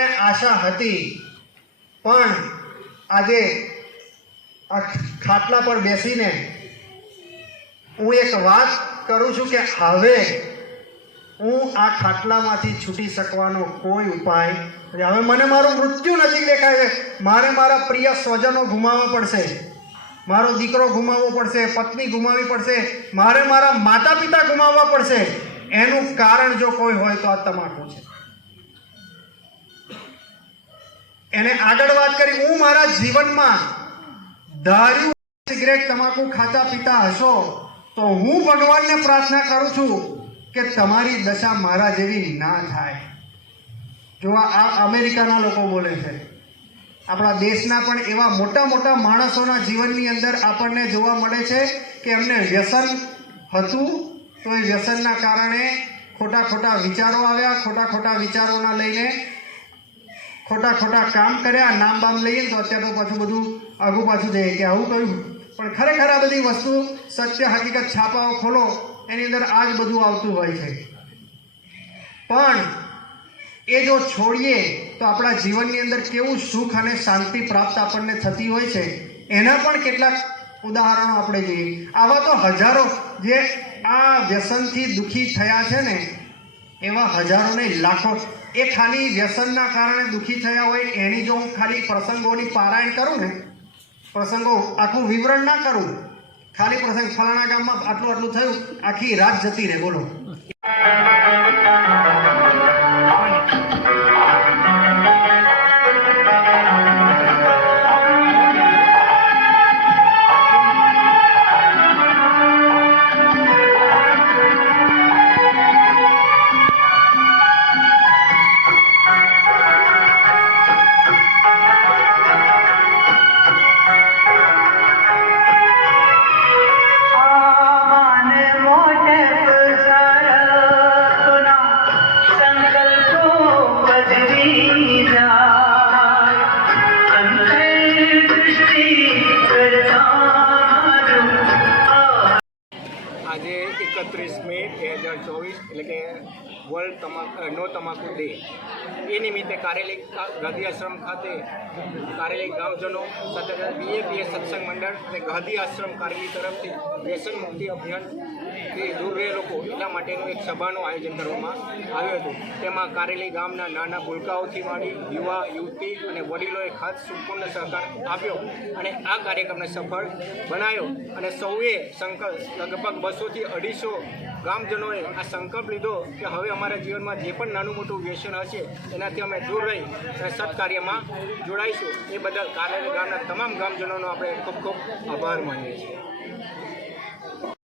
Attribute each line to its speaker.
Speaker 1: આશા હતી. પણ આજે ખાટલા પર બેસીને હું એક વાત કરું છું કે હવે હું આ ખાટલામાંથી છૂટી શકવાનો કોઈ ઉપાય. હવે મને મારું મૃત્યુ નજીક દેખાય છે. મારે મારા પ્રિય સ્વજનો ગુમાવવા પડશે. મારો દીકરો ગુમાવવો પડશે. પત્ની ગુમાવવી પડશે. મારે મારા માતા પિતા ગુમાવવા પડશે. એનું કારણ જો કોઈ હોય તો આ તમાકુ છે. એને આગળ વાત કરી, હું મારા જીવનમાં દારૂ, સિગરેટ, તમાકુ ખાતા પીતા હશો, તો હું ભગવાનને પ્રાર્થના કરું છું કે તમારી દશા મારા જેવી ના થાય. જો આ અમેરિકાના લોકો બોલે છે. આપણા દેશના પણ એવા મોટા મોટા માણસોના જીવનની અંદર આપણને જોવા મળે છે કે એમને વ્યસન હતું, તો એ વ્યસનના કારણે ખોટા ખોટા વિચારો આવ્યા, ખોટા ખોટા વિચારોના લઈને ખોટા ખોટા કામ કર્યા, નામ બામ લઈએ તો અત્યારે તો પાછું બધું આગું પાછું જઈએ કે આવું કહ્યું પણ ખરેખર આ બધી વસ્તુ સત્ય, હકીકત છાપાઓ ખોલો, એની અંદર આ જ બધું આવતું હોય છે. પણ એ જો છોડીએ તો આપણા જીવનની અંદર કેવું સુખ અને શાંતિ પ્રાપ્ત આપણને થતી હોય છે, એના પણ કેટલાક ઉદાહરણો આપણે જોઈએ. આવા તો હજારો જે આ વ્યસનથી દુઃખી થયા છે ને એવા હજારો નહીં, લાખો. એ ખાલી વ્યસનના કારણે દુઃખી થયા હોય, એની જો હું ખાલી પ્રસંગોની પારાયણ કરું ને, પ્રસંગો આખું વિવરણ ના કરું, ખાલી પ્રસંગ ફલાણા ગામમાં આટલું આટલું થયું, આખી રાત જતી રહે, બોલો.
Speaker 2: એકત્રીસ મે બે હજાર ચોવીસ એટલે કે વર્લ્ડ તમાકુ નો તમાકુ ડે એ નિમિત્તે કારેલી કા- ગાંધી આશ્રમ ખાતે કારેલી ગામજનો સાથે બીએપીએ સત્સંગ મંડળ અને ગાંધી આશ્રમ કારેલી તરફથી વ્યસન મુક્તિ અભિયાનથી દૂર લોકો એટલા માટેનું એક સભાનું આયોજન કરવામાં આવ્યું હતું. તેમાં કારેલી ગામના નાના ભૂલકાઓથી માંડી યુવા, યુવતી અને વડીલોએ ખાસ સંપૂર્ણ સહકાર આપ્યો અને આ કાર્યક્રમને સફળ બનાવ્યો અને સૌએ સંકલ્પ લગભગ બસોથી અઢીસો ગામજનોએ આ સંકલ્પ લીધો કે હવે અમારા જીવનમાં જે પણ નાનું મોટું વ્યસન હશે, એનાથી અમે દૂર રહી અને સત્કાર્યમાં જોડાઈશું. એ બદલ કારેલી ગામના તમામ ગામજનોનો આપણે ખૂબ ખૂબ આભાર માનીએ છીએ.